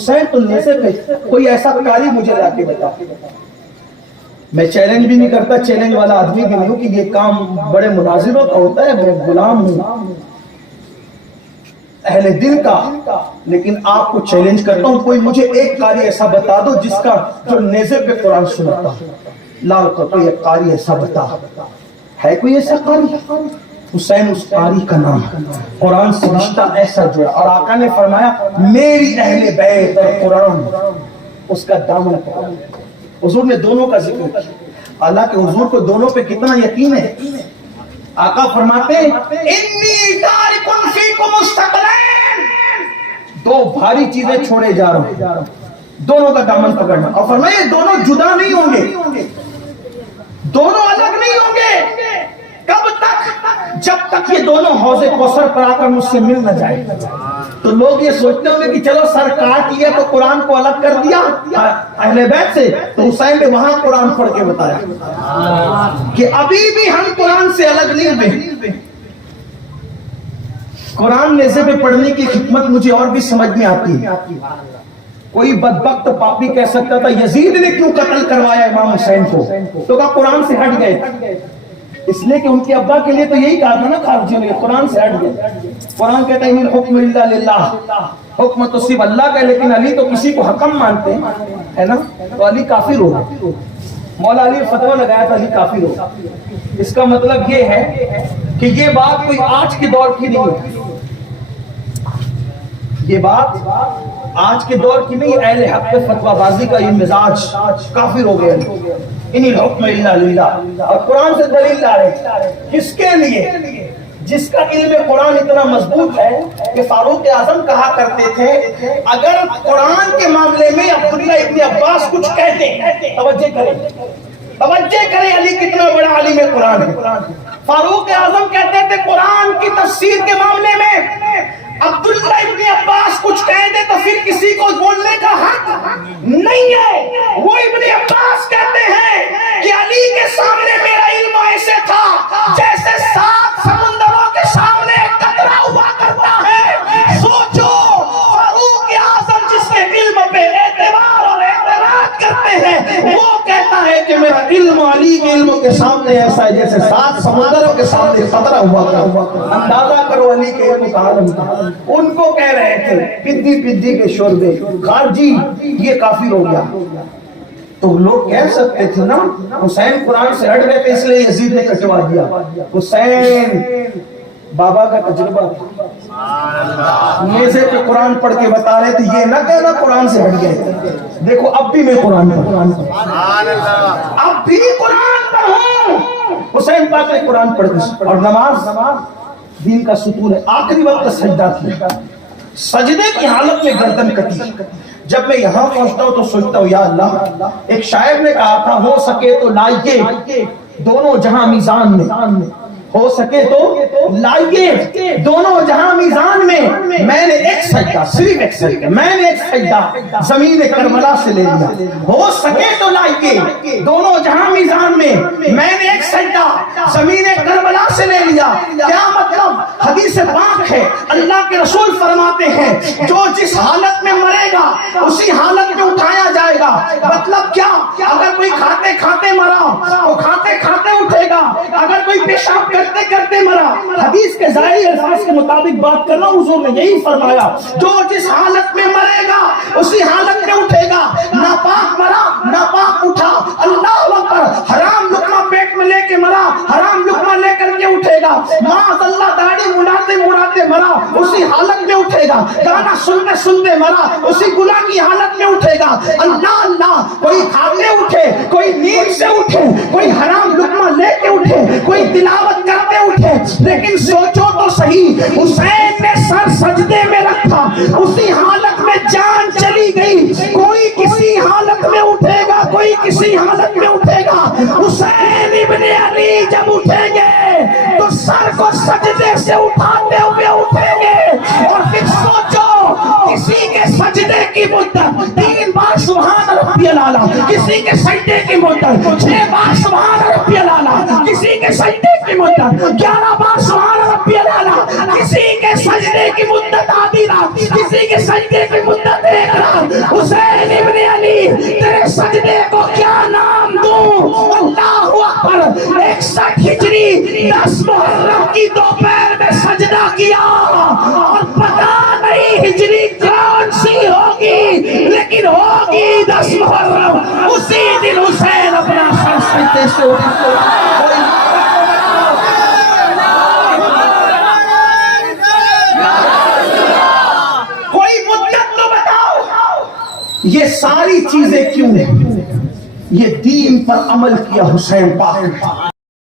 حسین تو نیزے پہ کوئی ایسا قاری مجھے لا کے بتا. میں چیلنج بھی نہیں کرتا، چیلنج والا آدمی بھی نہیں ہوں کہ یہ کام بڑے مناظروں کا ہوتا ہے، میں غلام ہوں اہل دل کا، لیکن آپ کو چیلنج کرتا ہوں کوئی مجھے ایک قاری ایسا بتا دو جس کا جو نیزے پہ قرآن سناتا. لا کوئی ایک قاری ایسا بتا، ہے کوئی ایسا قاری؟ حسین اس قاری کا نام، قرآن سے رشتہ ایسا جڑا. اور آقا نے فرمایا میری اہل بیت اور قرآن اس کا دامن پکڑا. حضور نے دونوں کا ذکر کیا. اللہ کے حضور کو دونوں پہ کتنا یقین ہے. آقا فرماتے ہیں انی تارکن فیکم مستقلین، دو بھاری چیزیں چھوڑے جا رہا ہوں، دونوں کا دامن پکڑنا. اور فرمایا دونوں جدا نہیں ہوں گے، دونوں الگ نہیں ہوں گے. کب تک؟ جب تک یہ دونوں حوض کوثر پر آ کر مجھ سے مل نہ جائے. تو لوگ یہ سوچتے ہوں گے کہ چلو سر کاٹ لیا تو قرآن کو الگ کر دیا اہل بیت سے، تو حسین نے وہاں قرآن پڑھ کے بتایا کہ ابھی بھی ہم قرآن سے الگ نہیں ہوئے. قرآن نیزے پہ پڑھنے کی حکمت مجھے اور بھی سمجھ میں آتی ہے. کوئی بدبخت پاپی کہہ سکتا تھا یزید نے کیوں قتل کروایا امام حسین کو، تو کہا قرآن سے ہٹ گئے. اس لیے کہ ان کے ابا کے لیے تو یہی کہا تھا نا خارجیوں نے، قرآن سے ہٹ گئے. قرآن کہتا ہے الحکم الا للہ، حکم تو صرف اللہ کا ہے، لیکن علی تو کسی کو حکم مانتے ہیں ہے نا، تو علی کافر ہوگا. مولا علی فتویٰ لگایا تھا علی کافر ہوگا. اس کا مطلب یہ ہے کہ یہ بات کوئی آج کے دور کی نہیں ہے، یہ بات آج کے دور کی نہیں. اہل حق کے فتویٰ بازی کا یہ مزاج کافر ہو گیا. ان الحکم الا للہ، اور قرآن سے دلیل لا رہے کس کے لیے؟ جس کا علم قرآن اتنا مضبوط ہے کہ فاروق اعظم کہا کرتے تھے اگر قرآن کے معاملے میں عبداللہ ابن عباس کچھ کہتے ہیں، توجہ کریں علی کتنا بڑا عالم قرآن ہے. فاروق اعظم کہتے تھے قرآن کی تفسیر کے معاملے میں عبداللہ ابن عباس کچھ کہہ دے تو پھر کسی کو بولنے کا حق نہیں ہے. وہ ابن عباس کہتے ہیں کہ علی کے سامنے میرا علم ایسے تھا جیسے 7 سمندروں کے سامنے قطرہ ہوا کرتا ہے. سوچو فاروق اعظم جس کے علم پہ اعتبار اور اعتراض کرتے ہیں، وہ کہتا ہے کہ میرا علم علی کے علم کے سامنے ایسا ہے جیسے 7 سمندروں کے سامنے قطرہ ہوا کرتا. اندازہ کرو علی کے علم کا عالم تھا. ان کو کہہ رہے تھے پدی کے شوربے خارجی یہ کافر ہو گیا. تو لوگ کہہ سکتے تھے نا حسین قرآن سے ہٹ گئے تھے اس لیے یزید نے کٹوا دیا. حسین بابا کا تجربہ تھا، نیزے پہ قرآن پڑھ کے بتا رہے تھے. یہ نہ کہنا قرآن سے ہٹ گئے. دیکھو اب بھی میں قرآن اب بھی قرآن پڑھوں. حسین پاک نے قرآن پڑھ کے، اور نماز دین کا ستون ہے. آخری وقت سجدہ کیا، سجدے کی حالت میں گردن کٹی. جب میں یہاں پہنچتا ہوں تو سوچتا ہوں یا اللہ، ایک شاعر نے کہا تھا ہو سکے تو لائیے دونوں جہاں میزان میں، ہو سکے تو لائیے دونوں جہاں میزان میں. میں نے ایک سجدہ، صرف ایک سجدہ، میں نے ایک سجدہ زمین کربلا سے لے لیا. ہو سکے تو لائیے دونوں جہاں میزان میں، میں نے ایک سجدہ زمین کربلا سے لے لیا. کیا مطلب؟ حدیث پاک ہے، اللہ کے رسول فرماتے ہیں جو جس حالت میں مرے گا اسی حالت میں اٹھایا جائے گا. مطلب کیا؟ اگر کوئی کھاتے کھاتے مرا تو کھاتے کھاتے اٹھے گا، اگر کوئی پیشاب کرتے کرتے مرا. حدیث کے ظاہری الفاظ کے مطابق بات کرنا، حضور نے یہی فرمایا جو جس حالت میں مرے گا اسی حالت میں اٹھے گا. ناپاک مرا ناپاک اٹھا، اللہ اکبر. حرام لقمہ پیٹ میں لے کے مرا، حرام لقمہ لے کر کے اٹھے گا. معاذ اللہ داڑھی مڑاتے مڑاتے مرا، اسی حالت میں اٹھے گا. گانا سنتے سنتے مرا، اسی گناہ کی حالت میں اٹھے گا. اللہ اللہ. کوئی کھاتے اٹھے، کوئی نیند سے اٹھے، کوئی حرام لقمہ لے کے اٹھے، کوئی تلاوت کرتے اٹھے، لیکن سوچو تو صحیح حسین نے سر سجدے میں رکھا، اسی حالت میں جان چلی گئی. کوئی کسی حالت میں اٹھے گا، کوئی کسی حالت میں اٹھے گا. حسین ابن علی جب اٹھیں گے تو سر کو سجدے سے اٹھاتے ہوئے اٹھیں گے. اور پھر سوچو کسی کے سجدے کی مدت 3 بار سبحان ربی الاعلیٰ، کسی کے سجدے کی مدت 6 بار سبحان ربی الاعلیٰ، کسی کے سجدے کی مدت 11 بار سبحان ربی الاعلیٰ، کسی کے سجدے کی مدت آدھی رات، کسی کے سجدے کی مدت 1 رات. کی دوپہر میں سجدہ کیا اور پتہ نہیں ہجری کون سی ہوگی لیکن ہوگی 10 محرم. اسی دن حسین اپنا سر سجدے سے کوئی مدت تو بتاؤ. یہ ساری چیزیں کیوں ہیں؟ یہ دین پر عمل کیا حسین پاک.